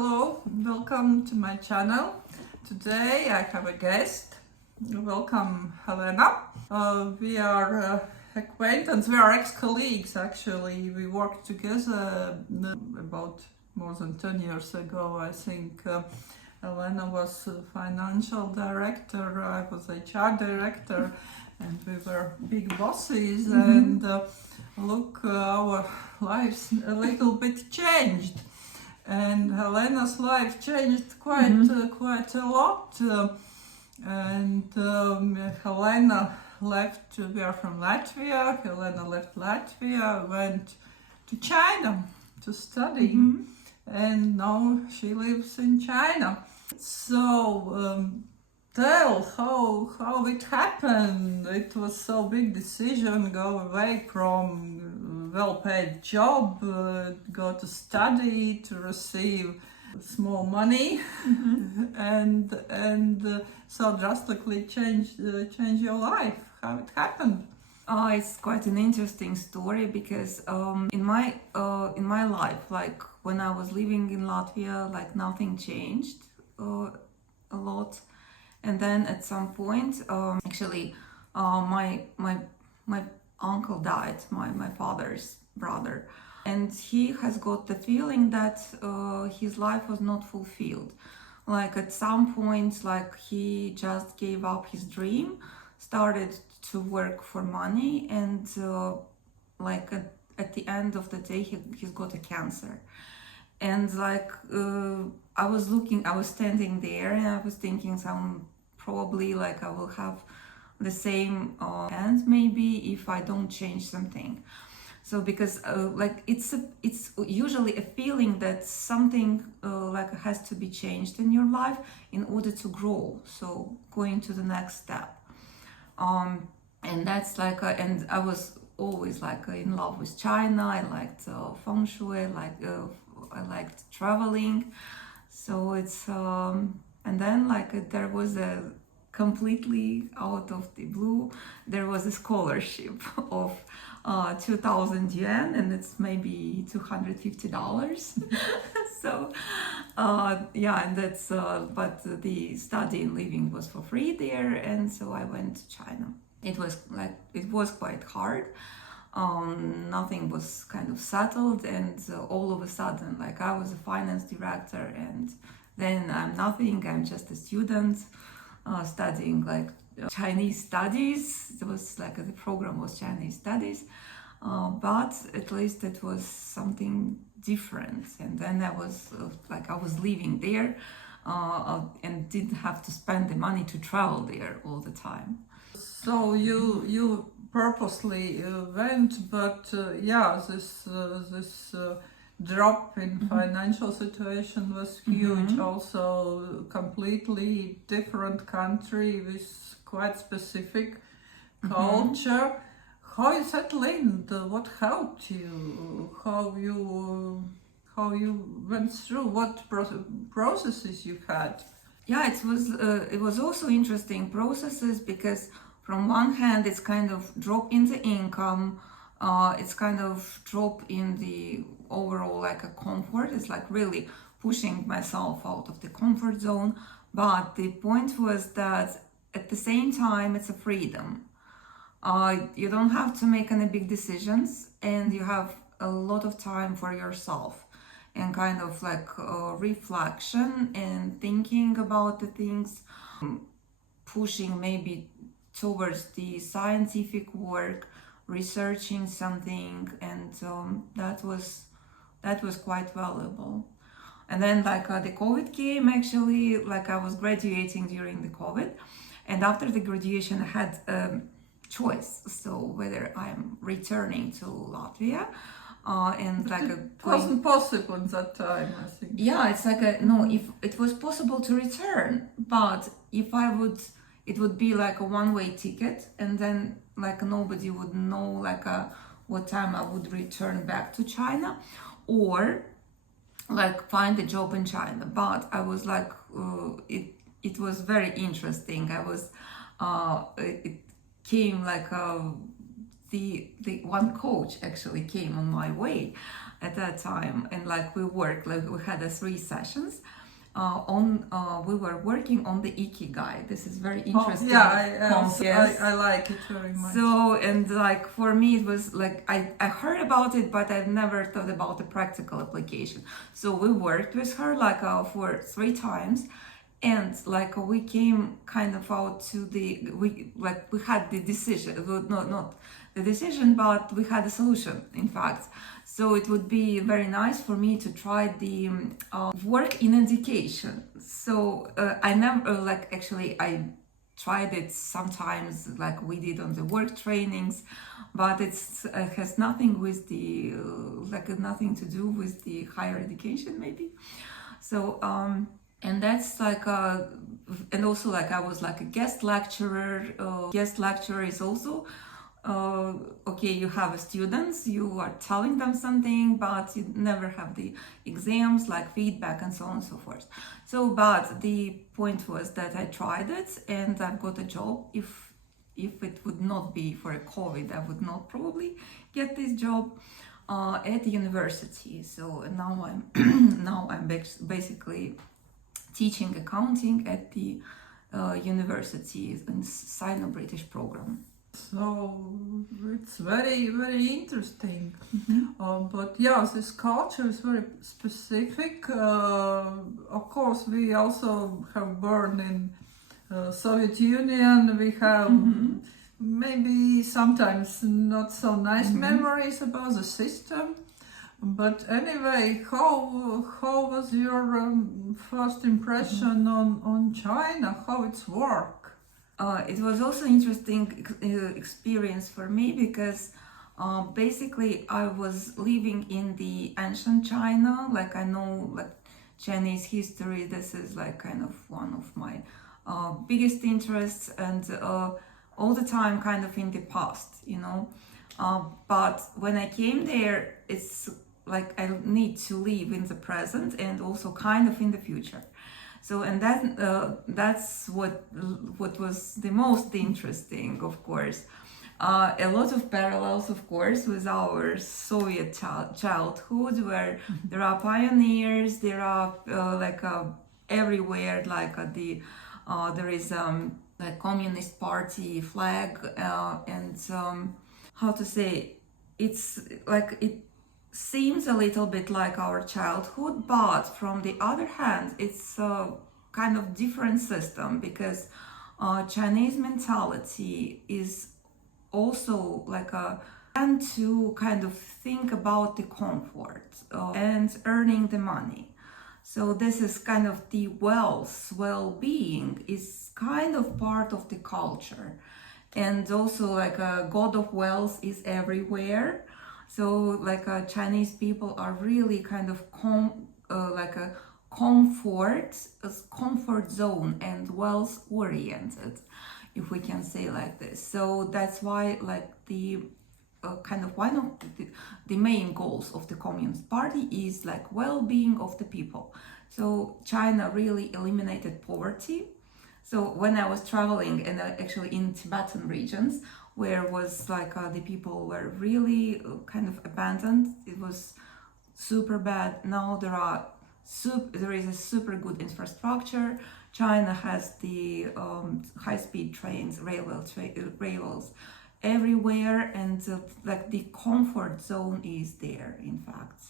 Hello, welcome to my channel. Today I have a guest. Welcome, Helena. We are acquaintance, we are ex-colleagues actually. We worked together about more than 10 years ago. I think Helena was financial director, I was HR director, and we were big bosses. And look, our lives a little bit changed. And Helena's life changed quite a lot. Helena left, we are from Latvia, Helena left Latvia, went to China to study, and now she lives in China. So tell how it happened. It was so big decision, go away from well-paid job, go to study, to receive small money, and so drastically change your life. How it happened? It's quite an interesting story because in my life, like when I was living in Latvia, like nothing changed a lot, and then at some point, my uncle died, my father's brother, and he has got the feeling that his life was not fulfilled. Like at some point, like he just gave up his dream, started to work for money, and at the end of the day, he's got a cancer. And like I was standing there, and I was thinking, probably like I will have the same end maybe if I don't change something. So because like it's usually a feeling that something like has to be changed in your life in order to grow, so going to the next step. And that's like and I was always like in love with China. I liked feng shui, I liked traveling. So it's and then like there was a completely out of the blue, there was a scholarship of 2,000 yen, and it's maybe $250. So yeah, and that's but the study and living was for free there, and so I went to China. It was quite hard. Nothing was kind of settled, and all of a sudden, like I was a finance director, and then I'm nothing. I'm just a student studying like Chinese studies. It was like the program was Chinese studies, but at least it was something different. And then I was I was living there and didn't have to spend the money to travel there all the time. So you purposely went, but yeah, this drop in financial situation was huge. Also, completely different country with quite specific culture. How you settled in? What helped you? How you went through? What processes you had? Yeah, it was also interesting processes because from one hand it's kind of drop in the income, it's kind of drop in the overall like a comfort. It's like really pushing myself out of the comfort zone. But the point was that at the same time it's a freedom. You don't have to make any big decisions, and you have a lot of time for yourself and kind of like reflection and thinking about the things, pushing maybe towards the scientific work, researching something, and that was quite valuable. And then like the COVID came, actually, like I was graduating during the COVID, and after the graduation I had a choice, so whether I'm returning to Latvia and like it wasn't possible at that time, I think. Yeah, it's like no, if it was possible to return, but if I would, it would be like a one-way ticket, and then like nobody would know like what time I would return back to China, or like find a job in China. But I was like it was very interesting. I was it came like the one coach actually came on my way at that time, and like we worked, like we had 3 sessions we were working on the ikigai. This is very interesting. I like it very much. So, and like for me, it was like I heard about it, but I've never thought about the practical application. So we worked with her like for 3 times, and like we came kind of out to we had the decision, not the decision, but we had a solution, in fact. So it would be very nice for me to try the work in education. So I never, I tried it sometimes, like we did on the work trainings, but it has nothing with the, nothing to do with the higher education maybe. So, and that's like, and also like I was like a guest lecturer. Guest lecturer is also, okay, you have students, you are telling them something, but you never have the exams, like feedback and so on and so forth. So, but the point was that I tried it and I've got a job. If it would not be for a COVID, I would not probably get this job at the university. So now I'm basically teaching accounting at the university in Sino-British program. So it's very, very interesting. But yeah, this culture is very specific. Of course, we also have born in Soviet Union. We have maybe sometimes not so nice memories about the system. But anyway, how was your first impression on China? How it's work? It was also interesting experience for me because basically I was living in the ancient China. Like I know like Chinese history. This is like kind of one of my biggest interests, and all the time kind of in the past, you know. But when I came there, it's like I need to live in the present and also kind of in the future. So, and that's what was the most interesting, of course. A lot of parallels, of course, with our Soviet childhood, where there are pioneers, there are everywhere, like there is like Communist Party flag, and how to say, it's like it seems a little bit like our childhood, but from the other hand, it's a kind of different system because Chinese mentality is also like and to kind of think about the comfort and earning the money. So this is kind of the well-being is kind of part of the culture, and also like a god of wealth is everywhere. So like Chinese people are really kind of a comfort zone and wealth oriented, if we can say like this. So that's why like the kind of one of the main goals of the Communist Party is like well-being of the people. So China really eliminated poverty. So when I was traveling and actually in Tibetan regions, where was like the people were really kind of abandoned. It was super bad. Now there is a super good infrastructure. China has the high-speed trains, railways everywhere, and like the comfort zone is there, in fact.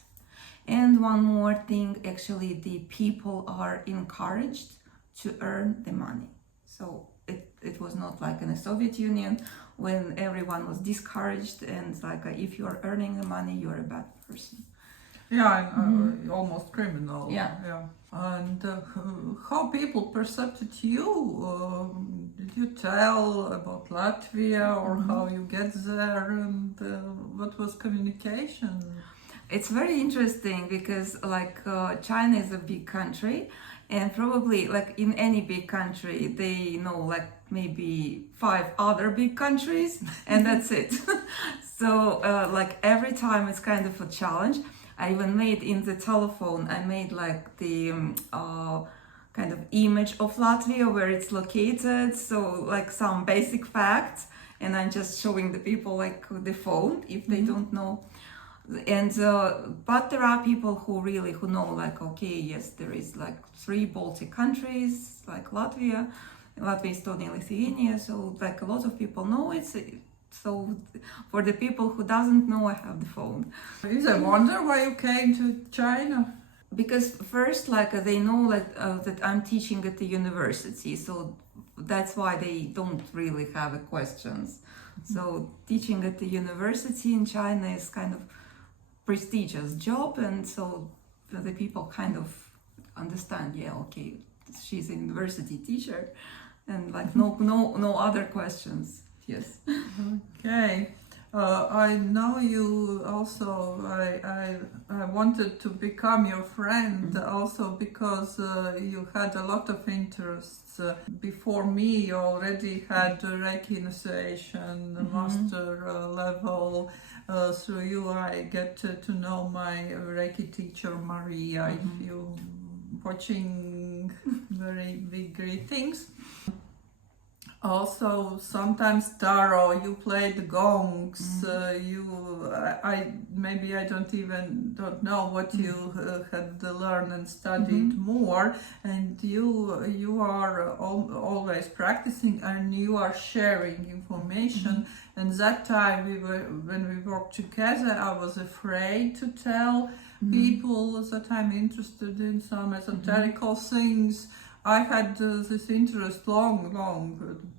And one more thing, actually, the people are encouraged to earn the money. So it was not like in the Soviet Union when everyone was discouraged and like if you're earning the money, you're a bad person. Yeah, almost criminal. Yeah. And how people perceived you? Did you tell about Latvia or how you get there, and what was communication? It's very interesting because like China is a big country, and probably like in any big country they know like maybe 5 other big countries and that's it. So like every time it's kind of a challenge. I even made in the telephone, I made like the kind of image of Latvia, where it's located, so like some basic facts. and I'm just showing the people like the phone if they don't know. And but there are people who know, like, okay, yes, there is like 3 Baltic countries like Latvia, Estonia, Lithuania, so like a lot of people know it. So for the people who doesn't know, I have the phone. Is I wonder why you came to China? Because first, like, they know that I'm teaching at the university, so that's why they don't really have questions. So teaching at the university in China is kind of prestigious job, and so the people kind of understand, yeah, okay, she's a university teacher, and like no other questions. Yes. Okay. I know you also. I wanted to become your friend also because you had a lot of interests. Before me, you already had Reiki initiation, master level. Through you, I get to know my Reiki teacher, Maria. If you watching very big great things. Also, sometimes tarot. You play the gongs. I don't know what you had learned and studied more. And you are always practicing, and you are sharing information. And that time when we worked together, I was afraid to tell people that I'm interested in some esoterical things. I had this interest long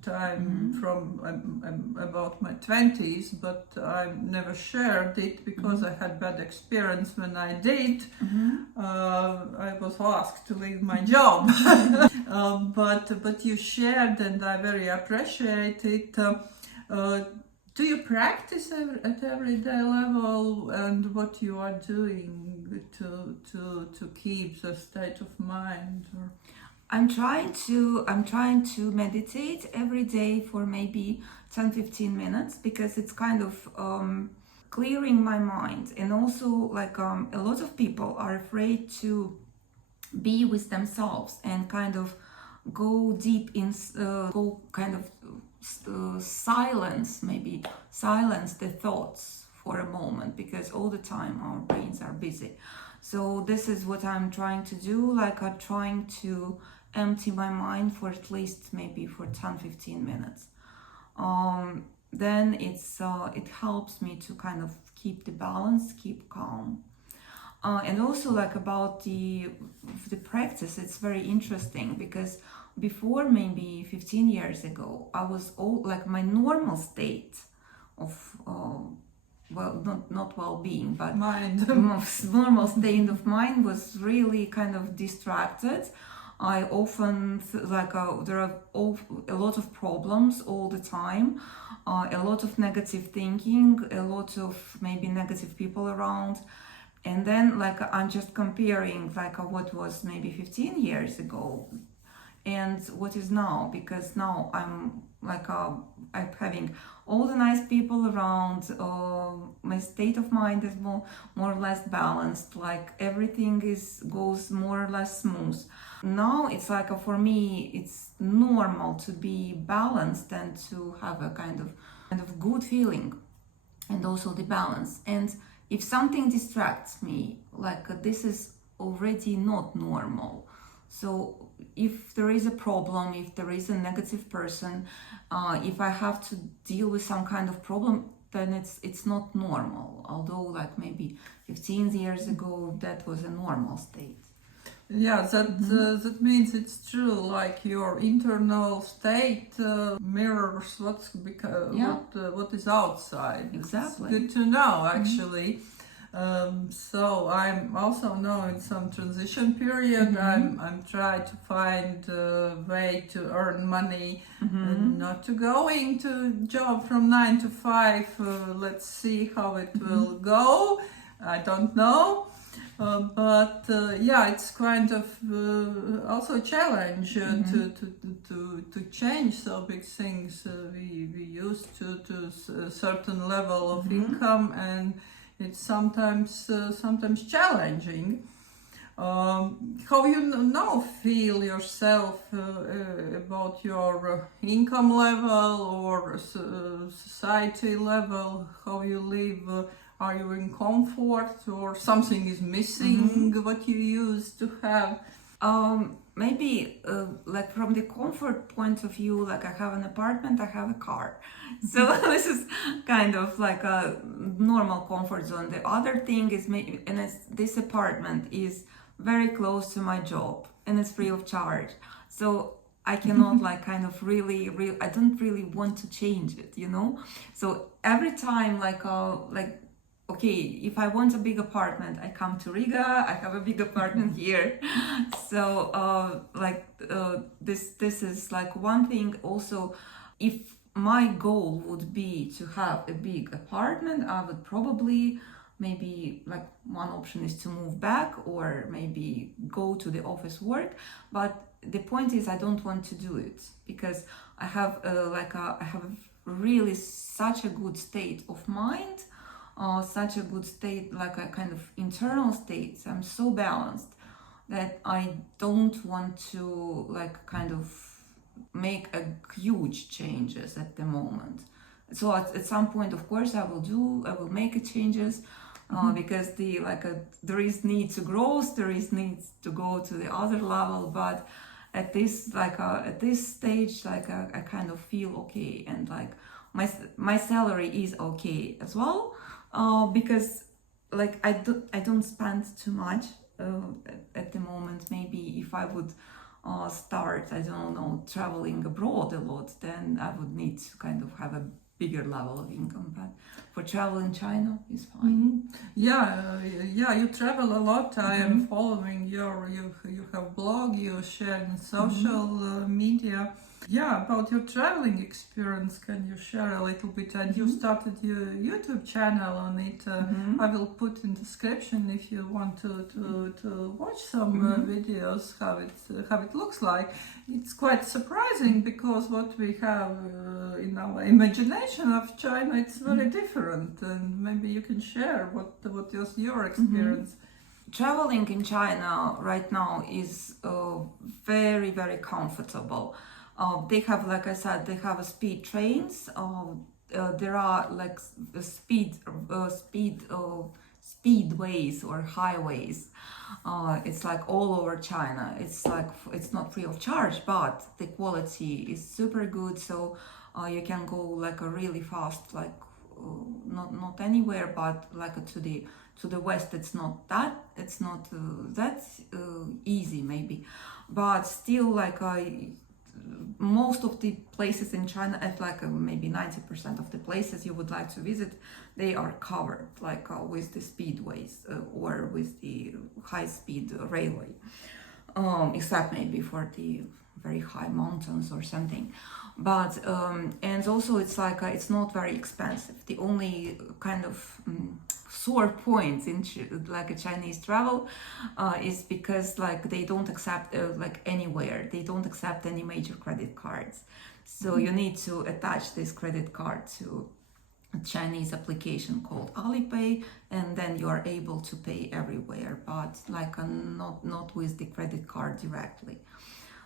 time from about my 20s, but I never shared it because I had bad experience when I did. I was asked to leave my job, but you shared, and I very appreciate it. Do you practice at everyday level, and what you are doing to keep the state of mind? I'm trying to meditate every day for maybe 10-15 minutes, because it's kind of clearing my mind. And also, like, a lot of people are afraid to be with themselves and kind of go deep in, silence the thoughts for a moment, because all the time our brains are busy. So this is what I'm trying to do. Like, I'm trying to empty my mind for at least maybe for 10-15 minutes. Then it helps me to kind of keep the balance, keep calm. And also, like, about the practice, it's very interesting, because before, maybe 15 years ago, I was my normal state of not well-being, but mind. Normal state of mind was really kind of distracted. I often there are a lot of problems all the time, a lot of negative thinking, a lot of maybe negative people around. And then, like, I'm just comparing, like, what was maybe 15 years ago and what is now, because now I'm having all the nice people around. My state of mind is more or less balanced. Like, everything goes more or less smooth. Now it's like, for me, it's normal to be balanced and to have a kind of good feeling, and also the balance. And if something distracts me, like, this is already not normal. So if there is a problem, if there is a negative person, if I have to deal with some kind of problem, then it's not normal. Although, like, maybe 15 years ago, that was a normal state. Yeah, that means it's true. Like, your internal state mirrors what is outside. Exactly. It's good to know, actually. So I'm also now in some transition period. I'm trying to find a way to earn money and not to go into job from 9 to 5. Let's see how it will go. I don't know. But it's kind of also a challenge to change so big things. We used to a certain level of income, and it's sometimes challenging. How you now feel yourself about your income level or society level? How you live? Are you in comfort or something is missing what you used to have? Maybe like from the comfort point of view, like I have an apartment, I have a car. So this is kind of like a normal comfort zone. The other thing is maybe, and it's, this apartment is very close to my job and it's free of charge. So I cannot like kind of really, I don't really want to change it, you know? So every time like okay, if I want a big apartment, I come to Riga. I have a big apartment here. So, this is like one thing. Also, if my goal would be to have a big apartment, I would probably maybe like one option is to move back or maybe go to the office work. But the point is, I don't want to do it because I have I have really such a good state of mind. Such a good state, like a kind of internal state. I'm so balanced that I don't want to like kind of make a huge changes at the moment. So at some point, of course, I will make a changes because there is need to grow, there is need to go to the other level. But at this at this stage, I kind of feel okay, and like my salary is okay as well. Because like I don't spend too much at the moment. Maybe if I would start, I don't know, traveling abroad a lot, then I would need to kind of have a bigger level of income. But for travel in China is fine. Yeah, you travel a lot. I am following you have blog, you share in social media. Yeah, about your traveling experience, can you share a little bit? And you started your YouTube channel on it. I will put in description if you want to watch some videos how it looks like. It's quite surprising because what we have in our imagination of China, it's very different. And maybe you can share what is your experience. Traveling in China right now is very, very comfortable. They have, like I said, they have speed trains. There are like speedways or highways. It's like all over China. It's like it's not free of charge, but the quality is super good. So you can go like a really fast, like not anywhere, but like to the west. It's not that easy maybe, but still like most of the places in China, at like maybe 90% of the places you would like to visit, they are covered like with the speedways or with the high-speed railway, except maybe for the very high mountains or something. But and also it's like it's not very expensive. The only kind of sore points in like a Chinese travel is because like they don't accept like anywhere they don't accept any major credit cards. So you need to attach this credit card to a Chinese application called Alipay, and then you are able to pay everywhere, but like not with the credit card directly.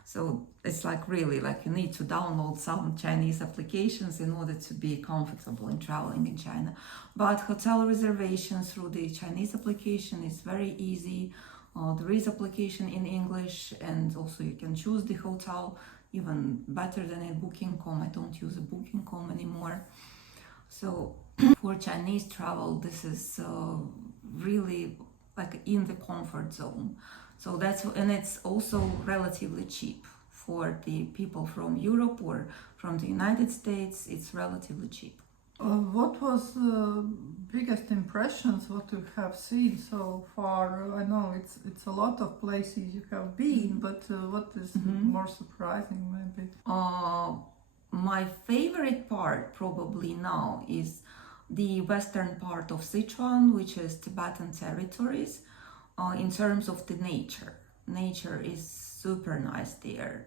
So it's like really like you need to download some Chinese applications in order to be comfortable in traveling in China. But hotel reservations through the Chinese application is very easy. There is application in English, and also you can choose the hotel even better than in Booking.com. I don't use a Booking.com anymore. So for Chinese travel, this is really like in the comfort zone. So and it's also relatively cheap for the people from Europe or from the United States. It's relatively cheap. What was the biggest impressions what you have seen so far? I know it's a lot of places you have been, but what is more surprising maybe? My favorite part probably now is the western part of Sichuan, which is Tibetan territories. In terms of the nature is super nice there.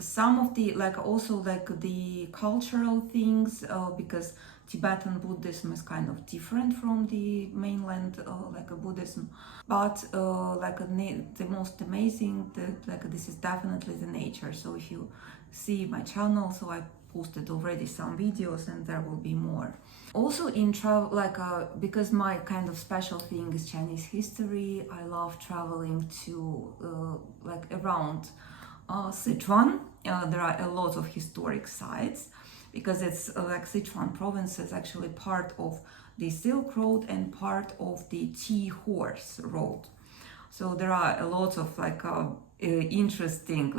some of the like also like the cultural things, because Tibetan Buddhism is kind of different from the mainland like a Buddhism, but the most amazing like this is definitely the nature. So if you see my channel, so I posted already some videos and there will be more. Also in travel, because my kind of special thing is Chinese history, I love traveling to around Sichuan. There are a lot of historic sites because it's like Sichuan province is actually part of the Silk Road and part of the Tea Horse Road. So there are a lot of interesting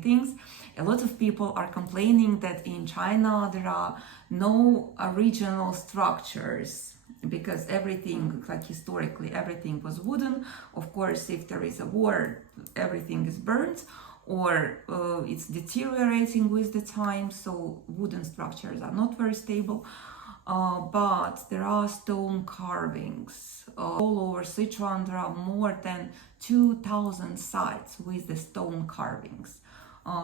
things. A lot of people are complaining that in China there are no regional structures because everything, like historically, everything was wooden. Of course, if there is a war, everything is burnt or it's deteriorating with the time, so wooden structures are not very stable. But there are stone carvings all over Sichuan. There are more than 2,000 sites with the stone carvings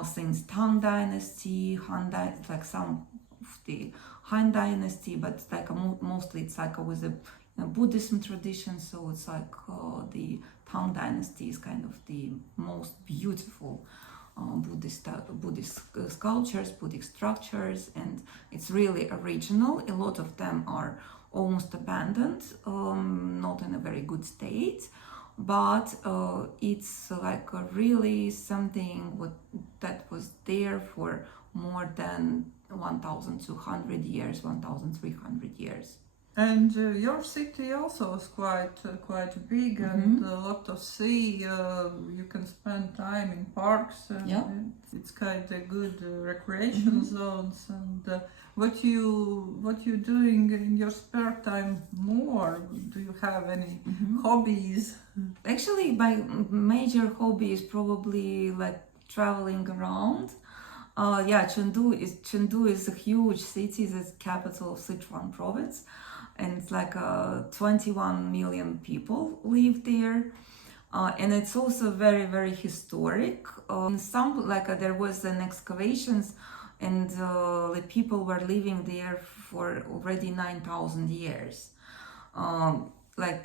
since Tang Dynasty, Han Dynasty, like some of the Han Dynasty, but like mostly it's like with the Buddhism tradition. So it's like the Tang Dynasty is kind of the most beautiful Buddhist sculptures, Buddhist structures, and it's really original. A lot of them are almost abandoned, not in a very good state, but it's like really something that was there for more than 1,200 years, 1,300 years. And your city also is quite big and a lot to see. You can spend time in parks and it's kind of good recreation zones. And what you doing in your spare time more? Do you have any hobbies? Actually, my major hobby is probably like traveling around. Chengdu is a huge city, the capital of Sichuan province. And it's like 21 million people live there, and it's also very, very historic. In some there was an excavations, and the people were living there for already 9,000 years.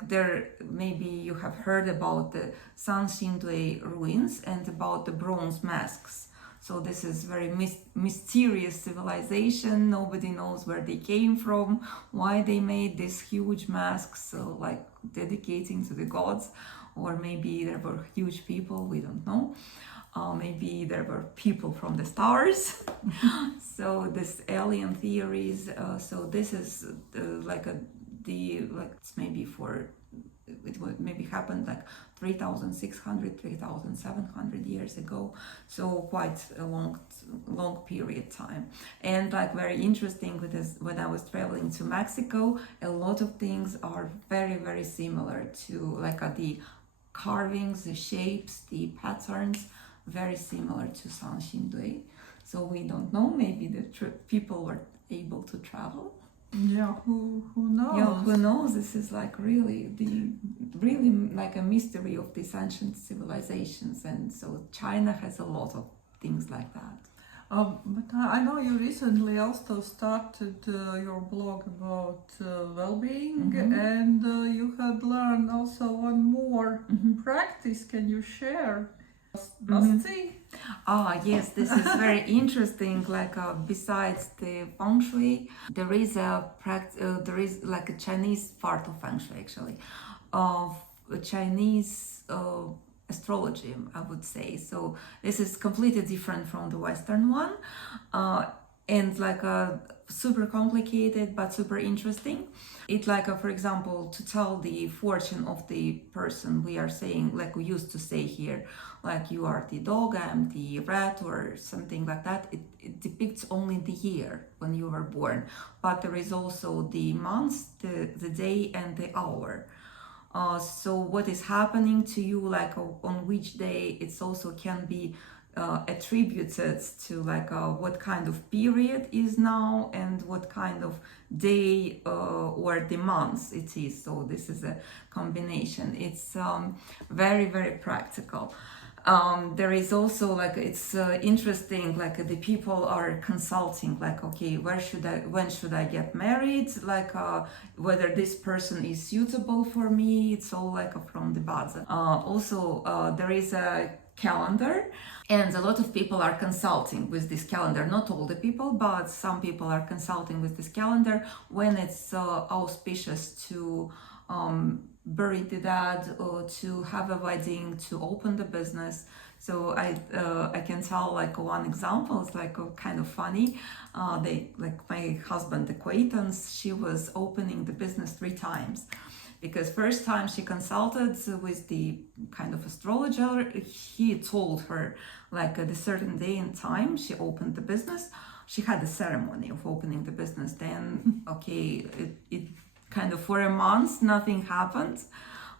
There, maybe you have heard about the Sanxingdui ruins and about the bronze masks. So this is very mysterious civilization. Nobody knows where they came from, why they made these huge masks, so like dedicating to the gods, or maybe there were huge people, we don't know. Maybe there were people from the stars. So this alien theories. So this is it's maybe for. It would maybe happened like 3,600, 3,700 years ago, so quite a long period time. And like very interesting with this, when I was traveling to Mexico, a lot of things are very, very similar to the carvings, the shapes, the patterns, very similar to Sanxingdui. So we don't know, maybe the people were able to travel. Yeah, who knows? Yeah, who knows? This is like really like a mystery of these ancient civilizations, and so China has a lot of things like that. But I know you recently also started your blog about well-being, and you had learned also one more practice. Can you share? Drastic. Yes, this is very interesting. Besides the feng shui, there is like a Chinese part of feng shui actually, of Chinese astrology, I would say. So this is completely different from the Western one, and super complicated but super interesting. It for example, to tell the fortune of the person, we are saying, like we used to say here, like you are the dog, I am the rat, or something like that. It depicts only the year when you were born, but there is also the month, the day, and the hour. So what is happening to you, on which day, it's also can be attributed to what kind of period is now and what kind of day or the month it is. So this is a combination. It's very, very practical. There is also like it's interesting, like the people are consulting, like, okay, when should I get married, like whether this person is suitable for me. It's all like from the Balzam. Also there is a calendar, and a lot of people are consulting with this calendar. Not all the people, but some people are consulting with this calendar when it's auspicious to bury the dad, or to have a wedding, to open the business. So I can tell like one example. It's like kind of funny. They, like my husband acquaintance, she was opening the business 3 times. Because first time she consulted with the kind of astrologer, he told her like at a certain day and time she opened the business. She had the ceremony of opening the business. Then okay, it kind of for a month nothing happened.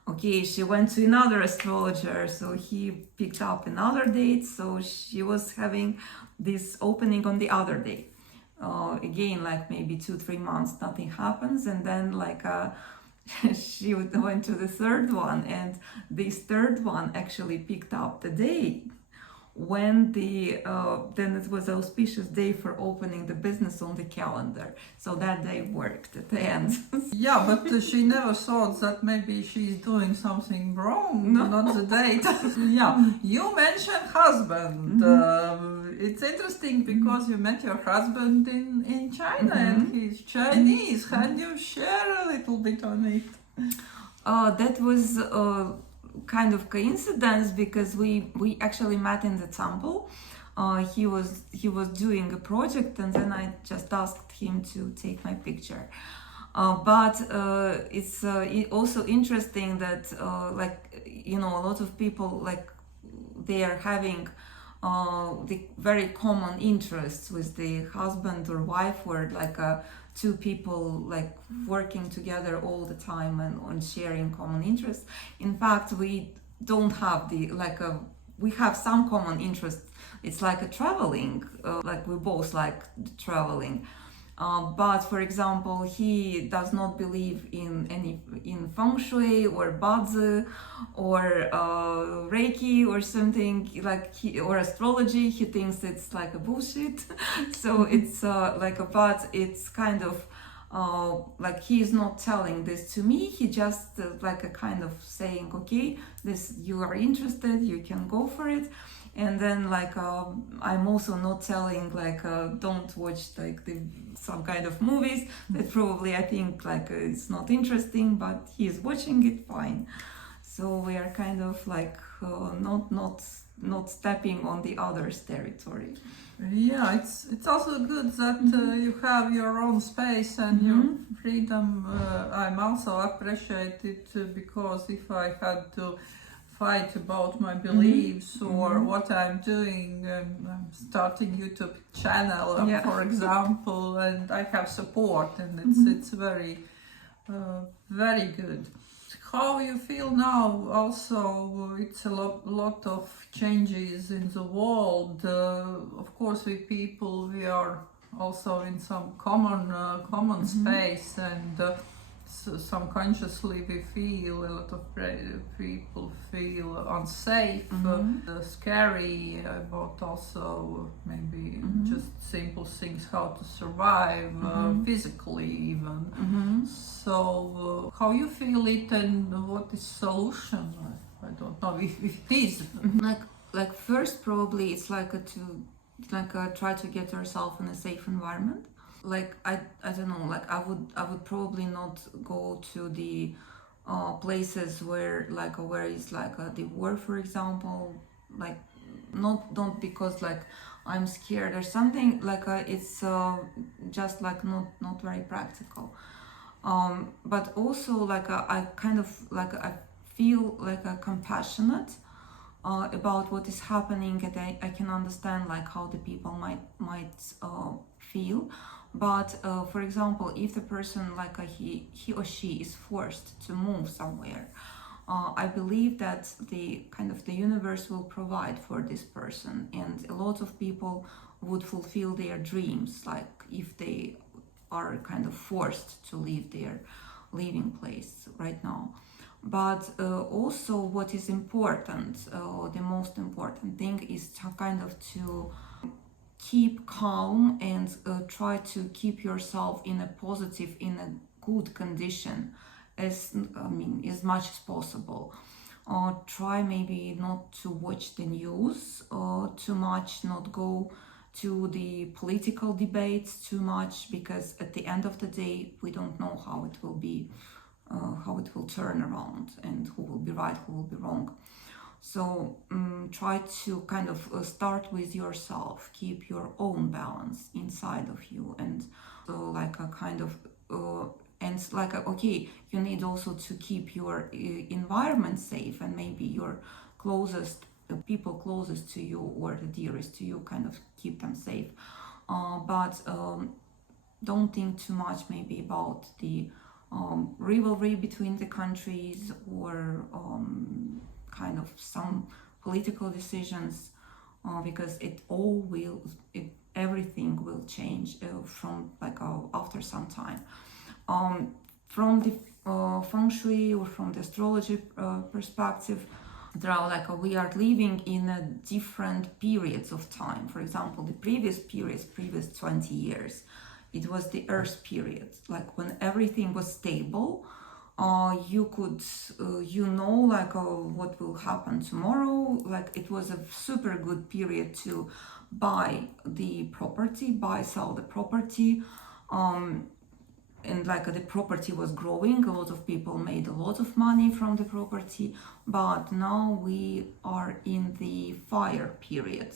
Okay, she went to another astrologer, so he picked up another date. So she was having this opening on the other day. Again, like maybe 2-3 months, nothing happens, and then like she went to the third one, and this third one actually picked up the day when then it was an auspicious day for opening the business on the calendar. So that day worked at the end. Yeah, but she never thought that maybe she's doing something wrong, No. not the date. Yeah, you mentioned husband. It's interesting because you met your husband in China and he's Chinese. Can you share a little bit on it? That was kind of coincidence, because we actually met in the temple. He was doing a project, and then I just asked him to take my picture. But it's also interesting that like, you know, a lot of people, like, they are having the very common interests with the husband or wife, or like two people like working together all the time and on sharing common interests. In fact, we don't have the we have some common interests. It's like a traveling, like we both like traveling. But for example, he does not believe in feng shui or bazi or reiki or something like or astrology. He thinks it's like a bullshit. So it's but it's kind of like he is not telling this to me. He just like a kind of saying, okay, this, you are interested, you can go for it. And then like I'm also not telling like don't watch like some kind of movies that probably I think like it's not interesting, but he's watching it fine. So we are kind of like not stepping on the other's territory. Yeah, it's also good that you have your own space and your freedom. I'm also appreciate it because if I had to fight about my beliefs or what I'm doing, I'm starting YouTube channel, for example, and I have support, and it's very very good. How you feel now? Also, it's a lot of changes in the world. Of course, we people, we are also in some common space, and subconsciously we feel a lot of people feel unsafe, scary about also maybe just simple things, how to survive physically even. So how you feel it, and what is solution? I don't know if it is. Like first probably it's like to try to get yourself in a safe environment. Like I don't know, like I would probably not go to the places where is like the war, for example. Like not because like I'm scared or something, like it's just like not very practical. But also like I kind of like I feel like compassionate about what is happening, and I can understand like how the people might feel. But for example, if the person like he or she is forced to move somewhere, I believe that the universe will provide for this person, and a lot of people would fulfill their dreams, like if they are kind of forced to leave their living place right now. But also what is important, the most important thing is to kind of to keep calm and try to keep yourself in a positive, in a good condition as much as possible. Try maybe not to watch the news too much, not go to the political debates too much, because at the end of the day we don't know how it will be, how it will turn around and who will be right, who will be wrong. So try to kind of start with yourself, keep your own balance inside of you, and like a kind of and like okay, you need also to keep your environment safe, and maybe your closest people closest to you or the dearest to you, kind of keep them safe, but don't think too much maybe about the rivalry between the countries, or kind of some political decisions, because everything will change from like after some time. From the feng shui or from the astrology perspective, there are we are living in a different periods of time. For example, the previous 20 years, it was the Earth period, like when everything was stable. You could, what will happen tomorrow. Like it was a super good period to buy the property, sell the property, and the property was growing. A lot of people made a lot of money from the property, but now we are in the fire period.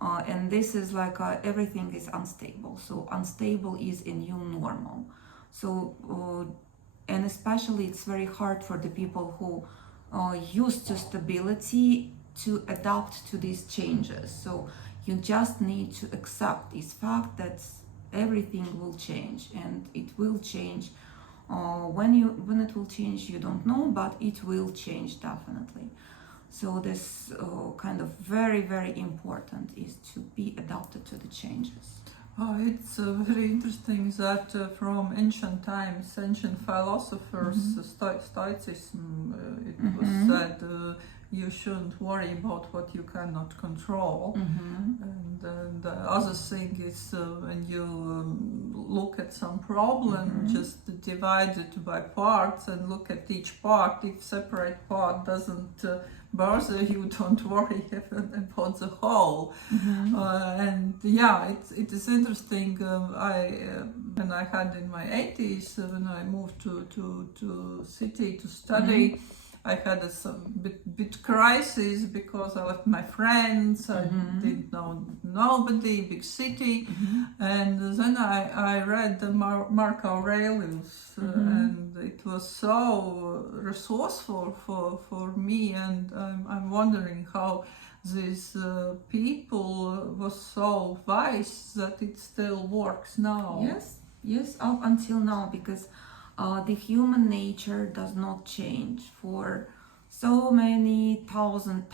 And this is everything is unstable. So unstable is a new normal. So and especially it's very hard for the people who used to stability to adapt to these changes. So you just need to accept this fact that everything will change, and it will change. When it will change, you don't know, but it will change definitely. So this kind of very, very important is to be adapted to the changes. It's very interesting that from ancient times, ancient philosophers, Stoicism, it was said you shouldn't worry about what you cannot control. And the other thing is when you look at some problem, just divide it by parts and look at each part. If separate part doesn't bother you, don't worry about the whole. And yeah, it is interesting. When I had in my 80s, when I moved to city to study, I had a bit crisis because I left my friends. I didn't know nobody, big city, and then I read the Mark Aurelius, and it was so resourceful for me. And I'm wondering how these people was so wise that it still works now. Yes, up until now, because the human nature does not change for so many thousands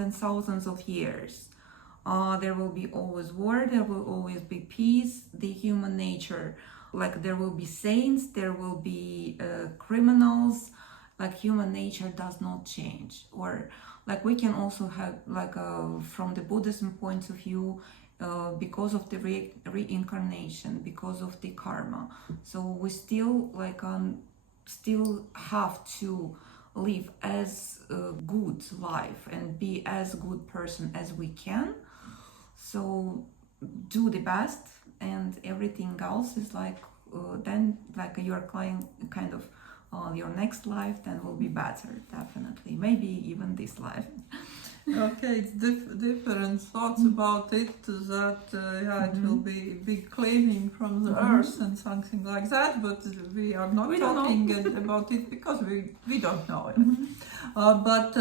and thousands of years. There will be always war, there will always be peace. The human nature, there will be saints, there will be criminals. Human nature does not change. Or we can also have from the Buddhism point of view, because of the reincarnation, because of the karma. So we still still have to live as a good life and be as good person as we can. So do the best, and everything else is then you're kind of your next life then will be better, definitely, maybe even this life. Okay, it's different thoughts about it, that it will be big cleaning from the earth and something like that, but we are not talking about it because we don't know it. But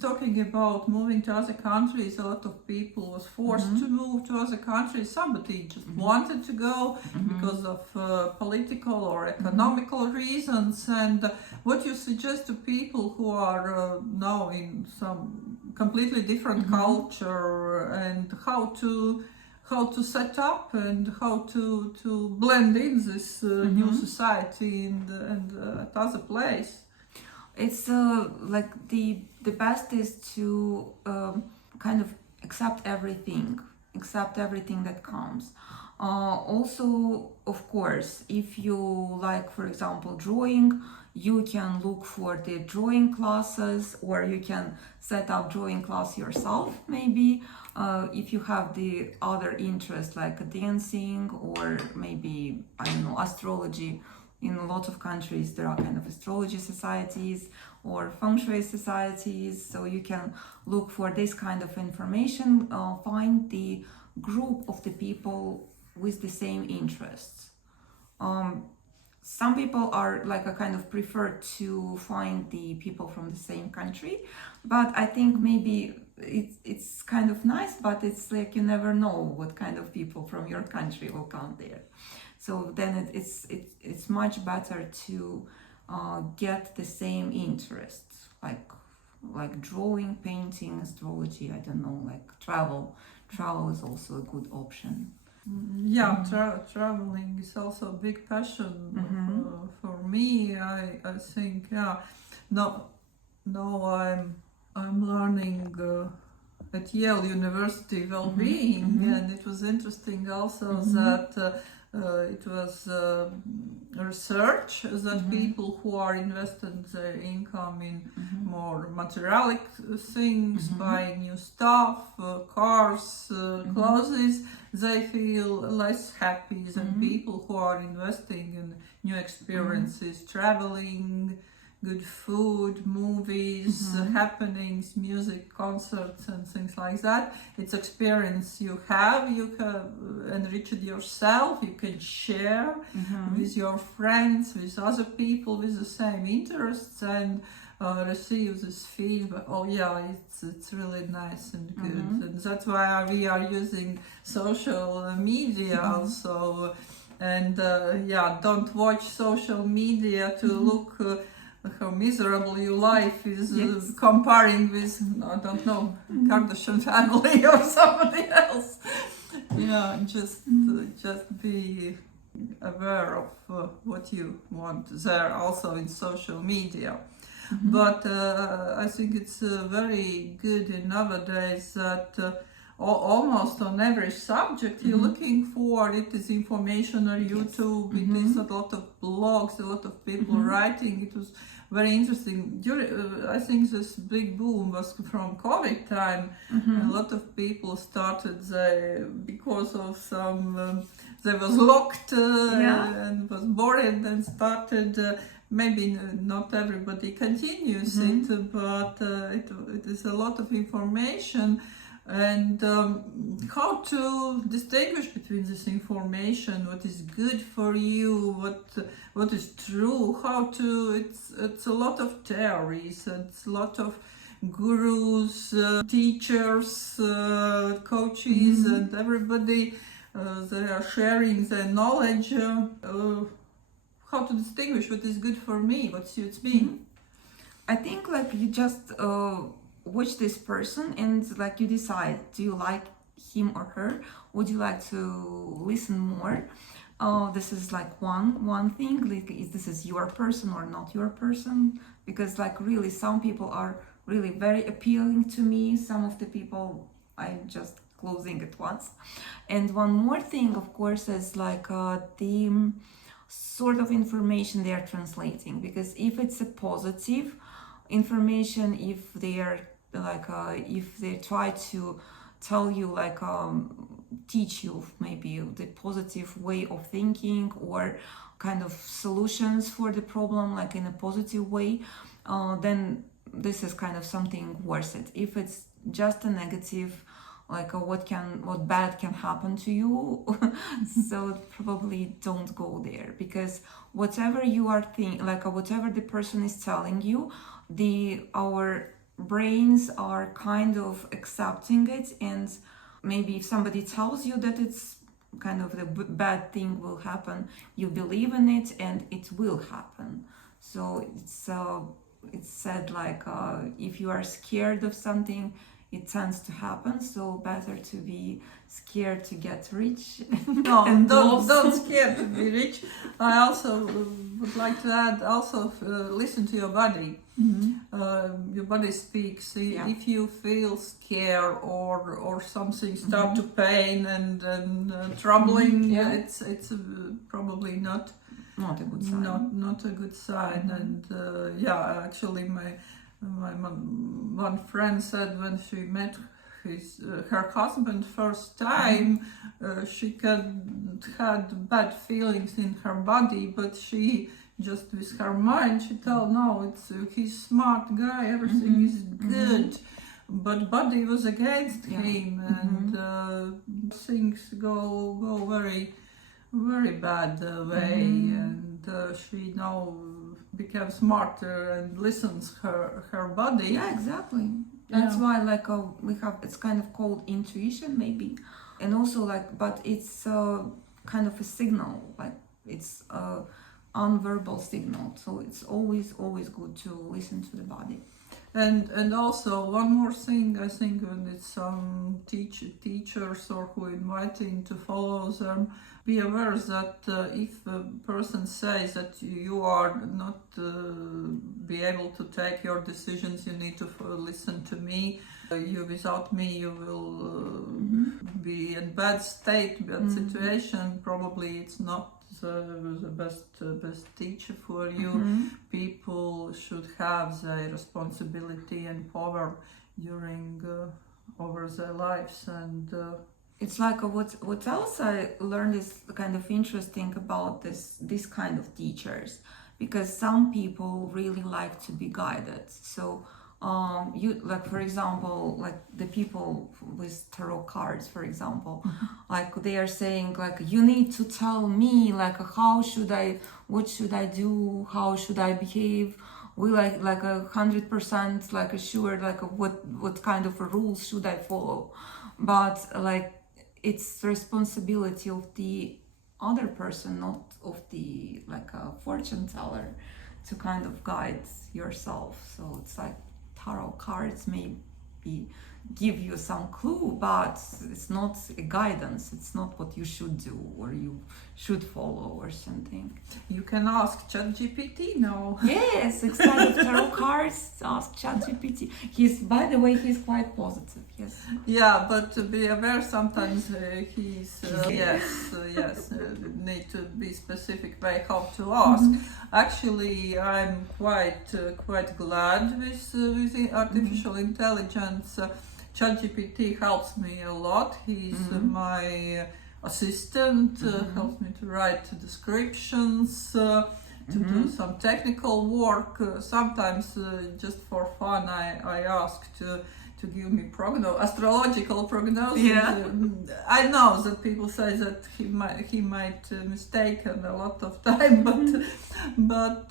talking about moving to other countries, a lot of people was forced to move to other countries. Somebody just wanted to go because of political or economical reasons. And what you suggest to people who are now in some completely different culture, and how to set up and how to blend in this new society and at other place? It's like the best is to kind of accept everything that comes. Also, of course, if you like, for example, drawing, you can look for the drawing classes, or you can set up drawing class yourself, maybe. If you have the other interest like dancing, or maybe, I don't know, astrology. In a lot of countries there are kind of astrology societies or feng shui societies, so you can look for this kind of information, find the group of the people with the same interests. Some people are like a kind of prefer to find the people from the same country, but I think maybe it's kind of nice, but it's like you never know what kind of people from your country will come there. So then it's much better to get the same interests, like drawing, painting, astrology. I don't know, like travel. Travel is also a good option. Yeah, traveling is also a big passion for me. I think, yeah. No, I'm learning at Yale University well-being, and it was interesting also that it was research that people who are investing their income in more materialistic things, buying new stuff, cars, clothes, they feel less happy than people who are investing in new experiences, traveling, good food, movies, happenings, music, concerts, and things like that. It's experience you have enriched yourself, you can share with your friends, with other people with the same interests, and receive this feedback. Oh yeah, it's really nice and good, and that's why we are using social media also. And don't watch social media to look how miserable your life is, comparing with, I don't know, Kardashian family or somebody else. Yeah, just be aware of what you want there, also in social media. But I think it's very good in nowadays that almost on every subject you're looking for it is information on YouTube. It is a lot of blogs, a lot of people writing. It was very interesting. I think this big boom was from COVID time. A lot of people started because of some they was locked and was bored and started. Maybe not everybody continues it, but it is a lot of information. And how to distinguish between this information, what is good for you, what is true, it's a lot of theories, it's a lot of gurus, teachers, coaches, and everybody, they are sharing their knowledge. How to distinguish what is good for me, what suits me? I think like you just watch this person and like you decide, do you like him or her? Would you like to listen more? This is like one thing, like is this your person or not your person? Because like really some people are really very appealing to me, some of the people I'm just closing at once. And one more thing, of course, is like the sort of information they are translating, because if it's a positive information, if they are like if they try to tell you like teach you maybe the positive way of thinking or kind of solutions for the problem like in a positive way, then this is kind of something worth it. If it's just a negative, like what bad can happen to you, so probably don't go there, because whatever you are thinking, like whatever the person is telling you, our brains are kind of accepting it, and maybe if somebody tells you that it's kind of the bad thing will happen, you believe in it and it will happen. So it's said like if you are scared of something, it tends to happen. So better to be scared to get rich. No, And don't scare to be rich. I also would like to add, also listen to your body. Your body speaks. Yeah. If you feel scared or something start to pain and troubling, Yeah. it's probably not Not a good sign. not a good sign. And yeah, actually, my one friend said when she met her husband first time, she had bad feelings in her body, but she just with her mind she told no, it's he's smart guy, everything is good. But body was against him, and things go very bad way, and she now became smarter and listens her body. Yeah, exactly. That's why like we have, it's kind of called intuition maybe, and also like, but it's kind of a signal, like it's a unverbal signal, so it's always good to listen to the body. And also one more thing, I think when it's some teachers or who inviting to follow them, be aware that if a person says that you are not be able to take your decisions, you need to listen to me. You without me, you will be in bad state, bad situation. Probably it's not the best teacher for you. People should have the responsibility and power during over their lives, and it's like what else I learned is kind of interesting about this kind of teachers, because some people really like to be guided. So you, like for example, like the people with tarot cards, for example, like they are saying like, you need to tell me like what should I do, how should I behave. We like 100% like assured like what kind of rules should I follow. But like it's responsibility of the other person, not of the like a fortune teller, to kind of guide yourself. So it's like tarot cards maybe give you some clue, but it's not a guidance. It's not what you should do or you should follow or something. you can ask ChatGPT now. Yes, instead of tarot cards, ask ChatGPT. By the way, he's quite positive. Yes. Yeah, but to be aware, sometimes he's need to be specific way how to ask. Actually, I'm quite glad with the artificial intelligence. ChatGPT helps me a lot. He's my assistant, helps me to write descriptions, to do some technical work. Sometimes just for fun, I ask to give me astrological prognosis. Yeah. I know that people say that he might mistake a lot of time, but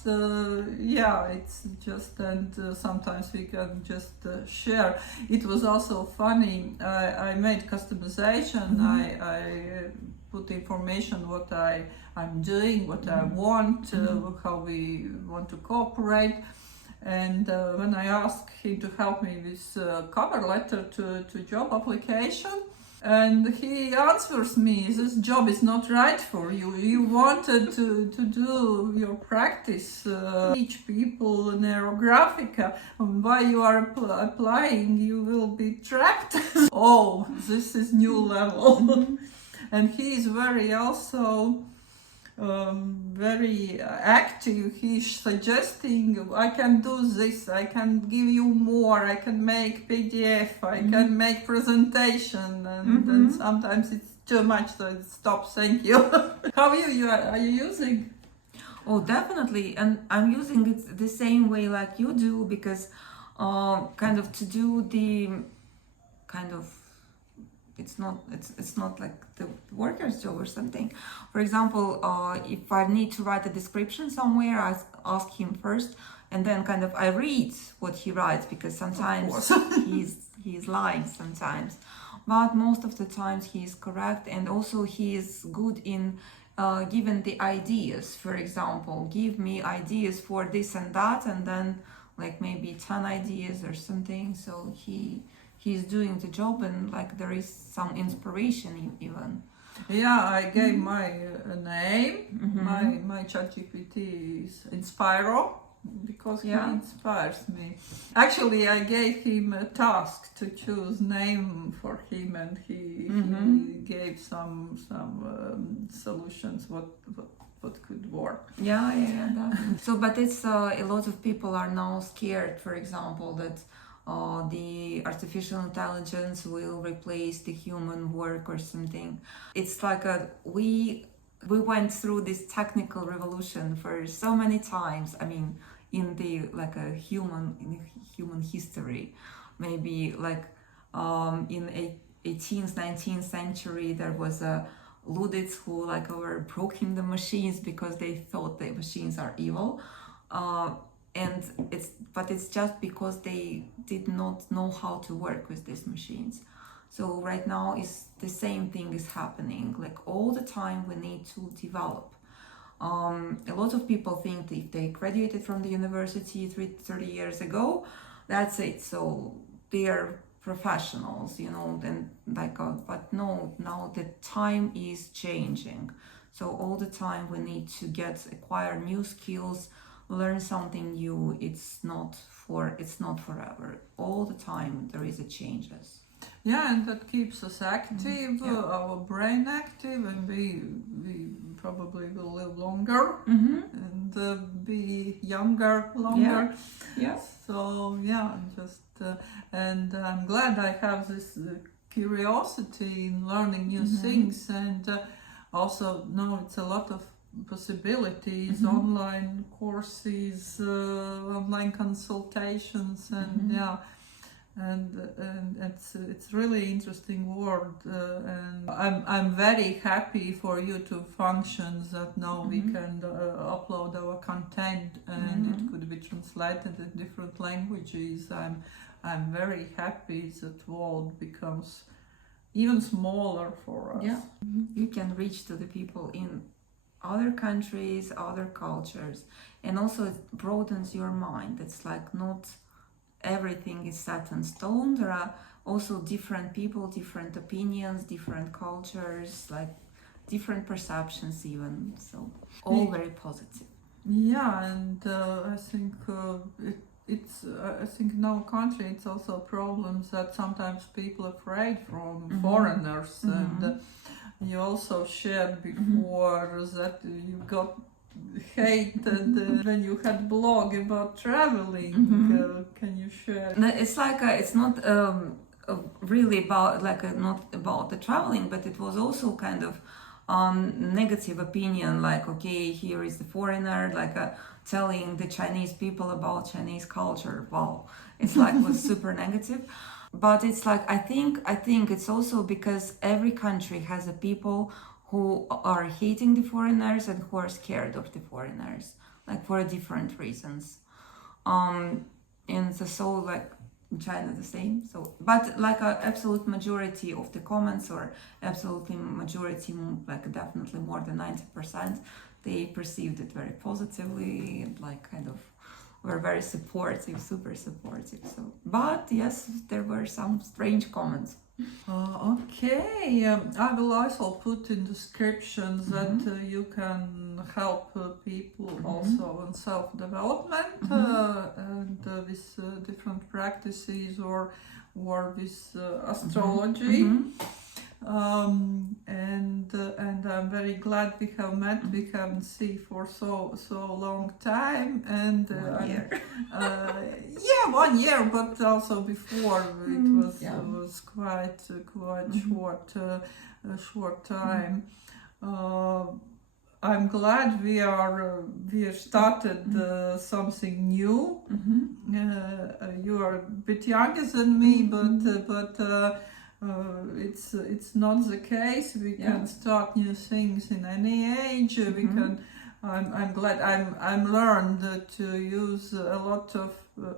yeah, it's just, and sometimes we can just share. It was also funny. I made customization. I put information what I'm doing, what I want, how we want to cooperate. And when I asked him to help me with cover letter to job application, and he answers me, this job is not right for you. You wanted to do your practice, teach people in aerographica. Why you are applying, you will be trapped. Oh, this is new level. And he is very also very active. He's suggesting, I can do this, I can give you more, I can make PDF, I can make presentation, and sometimes it's too much, so stop, thank you. How are you using? Oh, definitely, and I'm using it the same way like you do, because kind of to do the kind of, it's not like the worker's job or something. For example, if I need to write a description somewhere, I ask him first, and then kind of I read what he writes, because sometimes he's lying sometimes, but most of the times he is correct. And also he is good in giving the ideas. For example, give me ideas for this and that, and then like maybe 10 ideas or something. So he he's doing the job, and like there is some inspiration even. Yeah, I gave my name. My ChatGPT is Inspiro because he inspires me. Actually, I gave him a task to choose name for him, and he gave some solutions what could work. Yeah, definitely. So, but it's a lot of people are now scared, for example, that the artificial intelligence will replace the human work or something. It's like we went through this technical revolution for so many times. I mean, in the human history, maybe like in 18th, 19th century, there was a Luddites who like were broken the machines because they thought the machines are evil. And it's just because they did not know how to work with these machines. So right now is the same thing is happening. Like all the time we need to develop. A lot of people think that if they graduated from the university 30 years ago, that's it. So they are professionals, then but no, now the time is changing. So all the time we need to acquire new skills, learn something new. It's not forever. All the time there is a changes. Yeah, and that keeps us active, our brain active, and we probably will live longer and be younger longer. Yeah. So and I'm glad I have this curiosity in learning new things, and also know it's a lot of possibilities, online courses, online consultations, and and it's really interesting world, and I'm very happy for YouTube functions that now we can upload our content, and it could be translated in different languages. I'm very happy that world becomes even smaller for us. Yeah, you can reach to the people in other countries, other cultures, and also it broadens your mind. It's like not everything is set in stone. There are also different people, different opinions, different cultures, like different perceptions even. So all very positive. Yeah, and I think I think in our country it's also problems that sometimes people are afraid from foreigners, and you also shared before that you got hated when you had blog about traveling. Can you share? It's like it's not really about not about the traveling, but it was also kind of negative opinion, like okay, here is the foreigner, like telling the Chinese people about Chinese culture. Wow, it's like was super negative. But it's like I think it's also because every country has a people who are hating the foreigners and who are scared of the foreigners, like for different reasons. And so like in China the same. So, but like a absolute majority of the comments, or absolutely majority, like definitely more than 90%, they perceived it very positively and like kind of were very supportive, super supportive. So, but yes, there were some strange comments. Okay, I will also put in descriptions that you can help people also in self-development and with different practices or with astrology. And I'm very glad we have met. We haven't seen for so long time, and 1 year. 1 year, but also before it was quite short time. I'm glad we started something new. You are a bit younger than me, but it's not the case. We can start new things in any age. We can. I'm glad. I'm learned to use a lot of.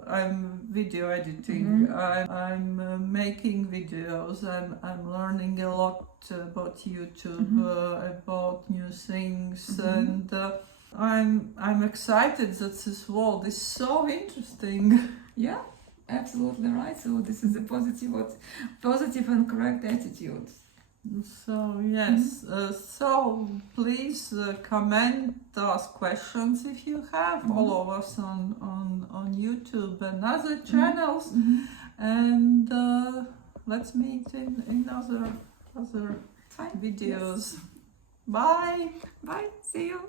I'm video editing. I'm making videos. I'm learning a lot about YouTube, about new things, and I'm excited that this world is so interesting. Yeah. absolutely right. So this is a positive and correct attitude. So yes, so please comment, ask questions if you have. Follow us on YouTube and other channels, and let's meet in other Fine. videos. Yes. Bye. Bye. See you.